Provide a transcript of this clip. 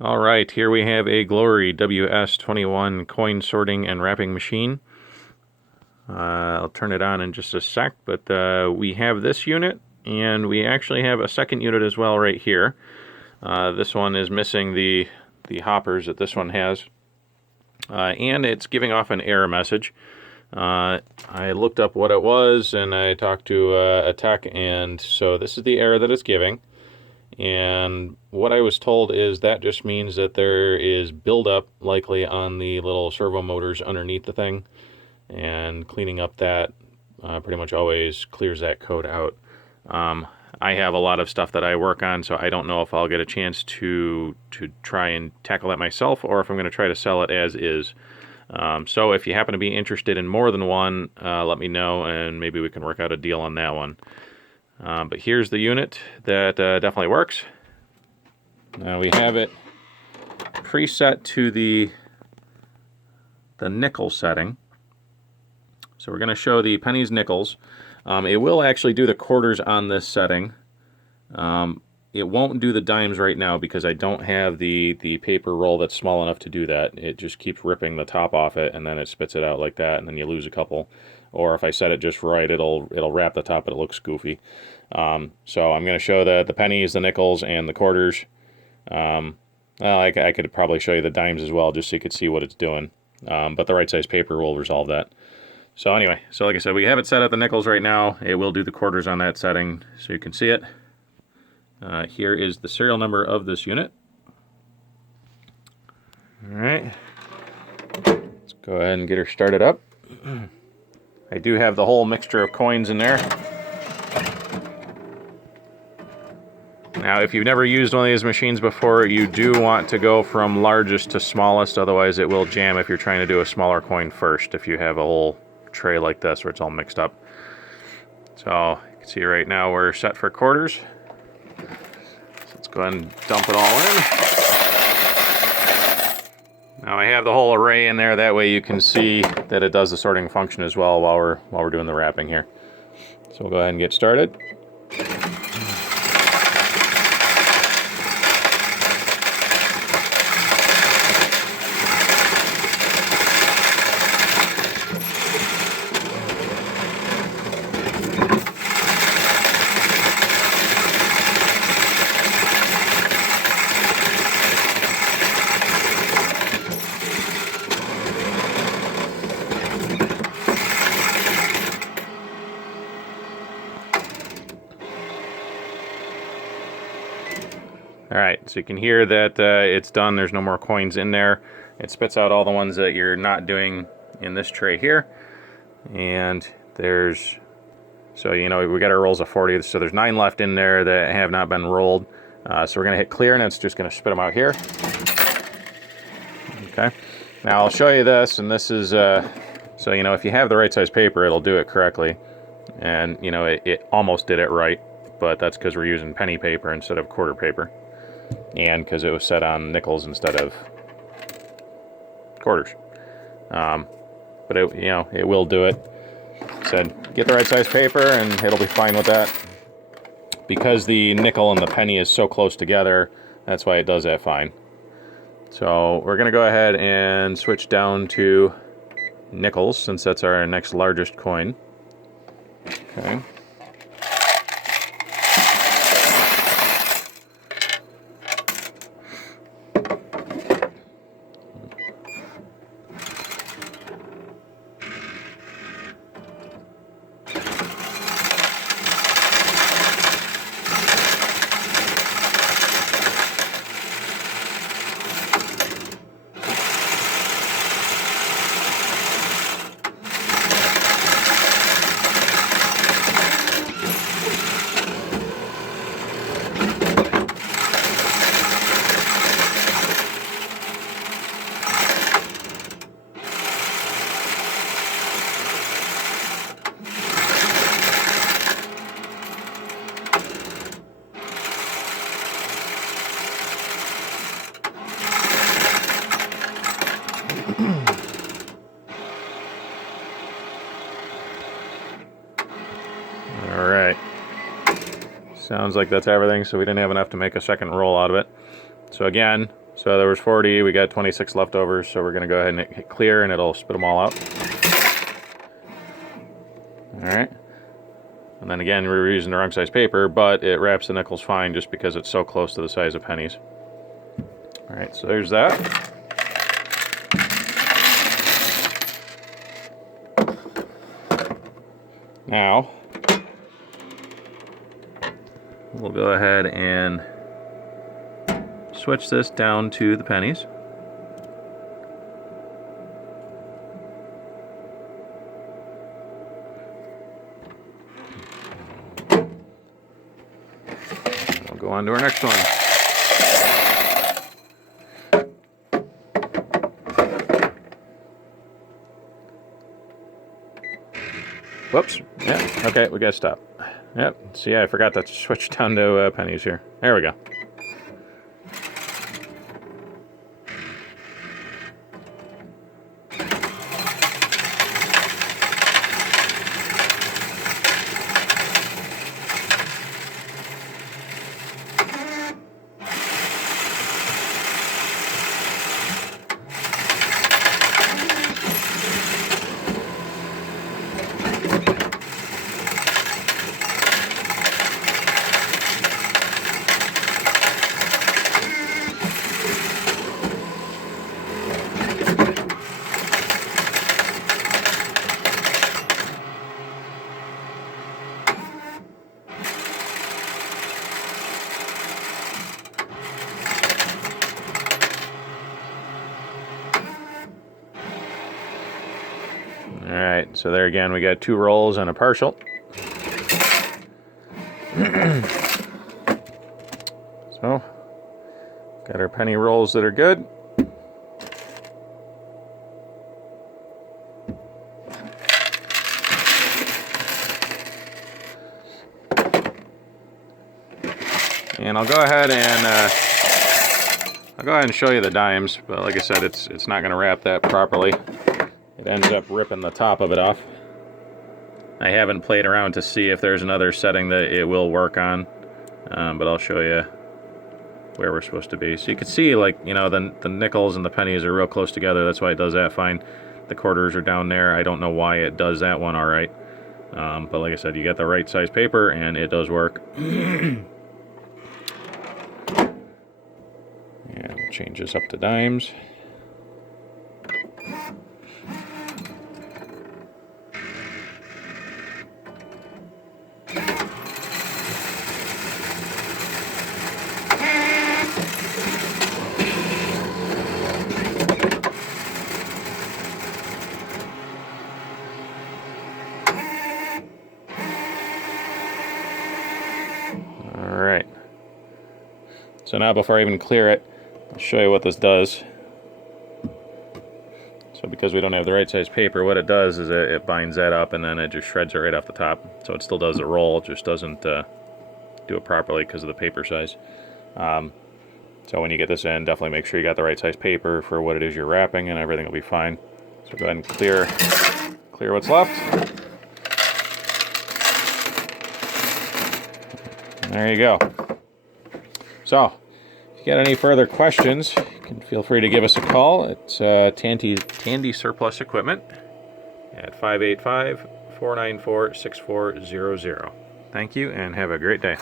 All right, here we have a Glory ws21 coin sorting and wrapping machine. I'll turn it on in just a sec, but we have this unit, and we actually have a second unit as well right here. This one is missing the hoppers that this one has, and it's giving off an error message. I looked up what it was, and I talked to a tech, and so this is the error that it's giving. And what I was told is that just means that there is buildup likely on the little servo motors underneath the thing, and cleaning up that pretty much always clears that code out. I have a lot of stuff that I work on, so I don't know if I'll get a chance to try and tackle that myself, or if I'm going to try to sell it as is. So if you happen to be interested in more than one, let me know, and maybe we can work out a deal on that one. But here's the unit that definitely works. Now we have it preset to the nickel setting. So we're going to show the pennies, nickels. It will actually do the quarters on this setting. It won't do the dimes right now because I don't have the paper roll that's small enough to do that. It just keeps ripping the top off it, and then it spits it out like that, and then you lose a couple. Or if I set it just right, it'll wrap the top, but it looks goofy. So I'm going to show the pennies, the nickels, and the quarters. Well, I could probably show you the dimes as well, just so you could see what it's doing. But the right size paper will resolve that. So anyway, so like I said, we have it set at the nickels right now. It will do the quarters on that setting, so you can see it. Here is the serial number of this unit. All right, let's go ahead and get her started up. I do have the whole mixture of coins in there. Now, if you've never used one of these machines before, you do want to go from largest to smallest, otherwise it will jam if you're trying to do a smaller coin first, if you have a whole tray like this where it's all mixed up. So, you can see right now we're set for quarters. So let's go ahead and dump it all in. Now I have the whole array in there, that way you can see that it does the sorting function as well while we're doing the wrapping here. So we'll go ahead and get started. Alright, so you can hear that it's done. There's no more coins in there. It spits out all the ones that you're not doing in this tray here. And there's, so you know, we got our rolls of 40, so there's 9 left in there that have not been rolled. So we're going to hit clear, and it's just going to spit them out here. Okay, now I'll show you this, and this is, so you know, if you have the right size paper, it'll do it correctly. And you know, it almost did it right, but that's because we're using penny paper instead of quarter paper. And because it was set on nickels instead of quarters. But it, you know, it will do it. Said get the right size paper and it'll be fine with that. Because the nickel and the penny is so close together, that's why it does that fine. So we're gonna go ahead and switch down to nickels, since that's our next largest coin. Okay. Alright. Sounds like that's everything, so we didn't have enough to make a second roll out of it. So again, So there was 40, we got 26 leftovers, so we're going to go ahead and hit clear and it'll spit them all out. Alright. And then again, we're using the wrong size paper, but it wraps the nickels fine just because it's so close to the size of pennies. Alright, so there's that. Now, we'll go ahead and switch this down to the pennies. We'll go on to our next one. Whoops. Yeah, okay, we gotta stop. Yep, see, I forgot to switch down to pennies here. There we go. Alright, so there again we got 2 rolls and a partial. So, got our penny rolls that are good. And I'll go ahead and show you the dimes, but like I said, it's not going to wrap that properly. It ends up ripping the top of it off. I haven't played around to see if there's another setting that it will work on, but I'll show you where we're supposed to be. So you can see, like, you know, the nickels and the pennies are real close together. That's why it does that fine. The quarters are down there. I don't know why it does that one all right. But like I said, you got the right size paper and it does work. And we'll change this up to dimes. Alright, so now before I even clear it, I'll show you what this does. So because we don't have the right size paper, what it does is it binds that up and then it just shreds it right off the top. So it still does the roll, it just doesn't do it properly because of the paper size. So when you get this in, definitely make sure you got the right size paper for what it is you're wrapping and everything will be fine. So go ahead and clear what's left. There you go. So, if you got any further questions, you can feel free to give us a call. It's Tandy Surplus Equipment at 585-494-6400. Thank you and have a great day.